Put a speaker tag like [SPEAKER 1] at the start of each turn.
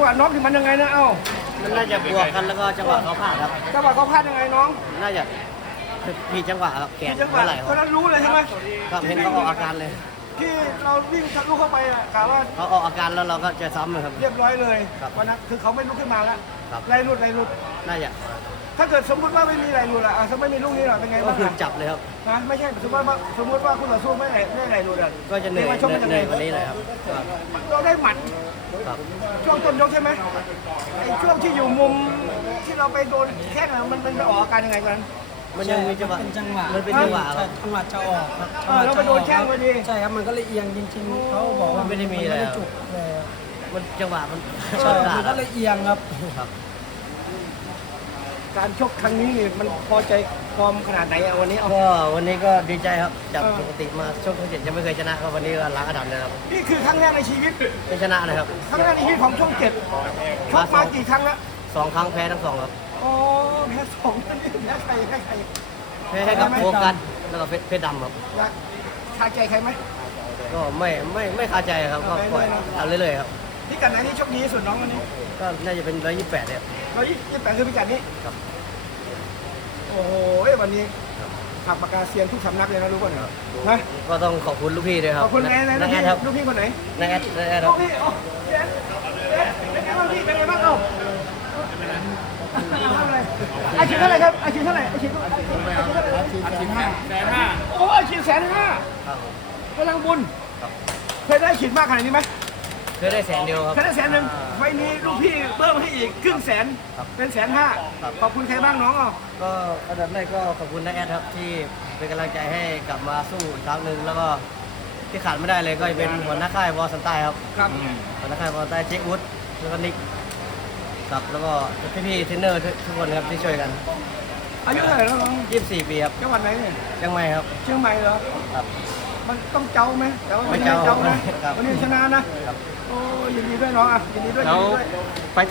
[SPEAKER 1] หวะน็อกที่มันยังไงนะเอ้า
[SPEAKER 2] มันน่าจะบวกกันแล้วก็จังหวะเขาพลาดครับ
[SPEAKER 1] จังหวะเขาพลาดยังไงน้อง
[SPEAKER 2] น่าจะผิดจังหวะครับแขน
[SPEAKER 1] จังหวะ
[SPEAKER 2] เมื่อไหร่ค
[SPEAKER 1] ตอน
[SPEAKER 2] รับ
[SPEAKER 1] นั้นรู้เลยใช่ไหม
[SPEAKER 2] ครับเห็นเขาออกอาการเลย
[SPEAKER 1] ที่เราวิ่งทะลุเข้าไปอะกะว่า
[SPEAKER 2] เขาออกอาการแล้วเราก็จะซ้ำเลยครับ
[SPEAKER 1] เรียบร้อยเลย
[SPEAKER 2] ครับ
[SPEAKER 1] วันนั้นคือเขาไม่ลุกขึ้นมาแล้ว
[SPEAKER 2] ครับ
[SPEAKER 1] ไล่รุด
[SPEAKER 2] น่าจะ
[SPEAKER 1] ถ้าเกิดสมมติว่าไม่มีไล่รุดอะถ้าไม่มีลูกนี้หรอเป็นไง
[SPEAKER 2] ก็
[SPEAKER 1] บ้าง
[SPEAKER 2] คือ
[SPEAKER 1] อะ
[SPEAKER 2] จับเลยครับ
[SPEAKER 1] นะไม่ใช่สมมติว่าคุณต่อสู้ไม่ไล่รุดอะ
[SPEAKER 2] ก็จะเหนื่อย
[SPEAKER 1] มาชกมันยัง
[SPEAKER 2] เห
[SPEAKER 1] ไง
[SPEAKER 2] นื่อยกว่านี้เลยครับ
[SPEAKER 1] เราได้หมัด
[SPEAKER 2] ครับ
[SPEAKER 1] ช่วงต้นยกใช่ไหมไอ้ช่วงที่อยู่มุมที่เราไปโดนแข้งอะมันไปออกอาการยังไงกัน
[SPEAKER 2] มันยังมีจังหวะ
[SPEAKER 3] เป็นจังหวะ
[SPEAKER 2] มันเป็นจังหวะครับ
[SPEAKER 3] จังหวะจะออกครับ
[SPEAKER 1] เราไปโดนแข้งพอดี
[SPEAKER 3] ใช่ครับมันก็เลยเอียงจริงๆเขาบอกว่า
[SPEAKER 2] ไม่ได้มีอะไร
[SPEAKER 3] นจุกเลย
[SPEAKER 2] มันจังหวะมัน
[SPEAKER 3] ใช่
[SPEAKER 2] พลา
[SPEAKER 3] มั
[SPEAKER 2] ด
[SPEAKER 3] น
[SPEAKER 2] ค
[SPEAKER 3] ก็
[SPEAKER 2] รับ
[SPEAKER 3] เลยเอียงครับ
[SPEAKER 2] ครับ
[SPEAKER 1] การชกครั้งนี้นี่มันพอใจความขนาดไหนอะวันนี้เอา
[SPEAKER 2] ก็วันนี้ก็ดีใจครับจาก
[SPEAKER 1] เออ
[SPEAKER 2] ปกติมาช่วงที่เจ็ดยังไม่เคยชนะครับวันนี้ก็ล้างกระดานเลยครับ
[SPEAKER 1] นี่คือครั้งแรกในชีวิต
[SPEAKER 2] ไม่ชนะนะครับ
[SPEAKER 1] ครั้งแรกในชีวิตของช่องเจ็ดชกมากี่ครั้งแล้ว
[SPEAKER 2] 2 ครั้งแพ้ทั้ง2ครับ
[SPEAKER 1] อ๋อแพ้สองนี่แพ้ใคร
[SPEAKER 2] แพ้ให้กับโฟกัสแล้วก็เพชรดำครับ
[SPEAKER 1] อยากคาใจใครไหม
[SPEAKER 2] ก็ไม่คาใจครับก็ปล่อยเอาเรื่อยๆครับ
[SPEAKER 1] พิกัดไหนที่โชคดีที่สุดน้องวันนี้
[SPEAKER 2] ก็น่าจะเป็น128เนี่ย
[SPEAKER 1] 128คือพิกัดนี้
[SPEAKER 2] ครับ
[SPEAKER 1] โอ้โหวันนี้ขับปากกาเซียนทุกสำนักเลยนะรู้ป่ะเนี่ยนะ
[SPEAKER 2] ก็ต้องขอบคุณลูกพี่ด้วยครั
[SPEAKER 1] ข
[SPEAKER 2] บ
[SPEAKER 1] อบคุณไหน
[SPEAKER 2] นักแอดครับ
[SPEAKER 1] ลูกพี่คนไหน
[SPEAKER 2] นักแอดค
[SPEAKER 1] ลู
[SPEAKER 2] รับ
[SPEAKER 1] กพี่โอ้เป็นไงบ้างพี่เป็นไงบ้างเอ้าอาชีพเท่าไหร่ครับอาชีพเท่าไหร่อาชีพ150,000โอ้อาชีพ150,000
[SPEAKER 2] ครับ
[SPEAKER 1] กำลังบุญเคยได้ฉีดมากขนาดนี้ไหม
[SPEAKER 2] เคยได้100,000ครับ
[SPEAKER 1] เคยได้100,000ไฟนี้ลูกพี่เพิ่มให้อีกครึ่งแสน
[SPEAKER 2] ครับ
[SPEAKER 1] เป็น150,000
[SPEAKER 2] ครับ
[SPEAKER 1] ขอบคุณใครบ้างน้องอ่ะ
[SPEAKER 2] ก็อันดับแรกก็ขอบคุณนักแอดครับที่เป็นกำลังใจให้กลับมาสู้อีกครั้งหนึ่งแล้วก็ที่ขาดไม่ได้เลยก็จะเป็นหัวหน้าค่ายวอลสันใต้ครับ
[SPEAKER 1] ครับ
[SPEAKER 2] หัวหน้าค่ายวอลสันใต้เจ๊กวุฒิแล้วก็นิกครับแล้วก็พี่ๆเทรนเนอร์ทุกคนครับที่ช่วยกัน
[SPEAKER 1] อายุเท่าไหร่แล้วน้อง
[SPEAKER 2] 24 ปีครับ
[SPEAKER 1] จังหวัดไหนเนี่ย
[SPEAKER 2] เชียงใหม่ครับ
[SPEAKER 1] เชียงใหม่เหรอ
[SPEAKER 2] ครับ
[SPEAKER 1] มันต้องเจ้าไหมแต่ว่า
[SPEAKER 2] ไม่
[SPEAKER 1] ไม่
[SPEAKER 2] เจ้า
[SPEAKER 1] เจ้านะครับ วันนี้ชนะนะ
[SPEAKER 2] ครับ
[SPEAKER 1] โอ้ยินดีด้วยน้องอ่ะยินดีด้วย
[SPEAKER 4] แล้ว
[SPEAKER 1] ยินดีด้วย
[SPEAKER 4] ไฟ